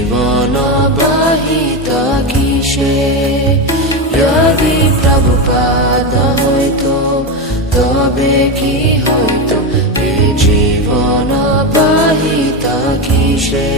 জীবন বাহিতা কিসে যদি প্রভুপাদ হইতো তবে কি হইতো এ জীবন বাহিতা কিসে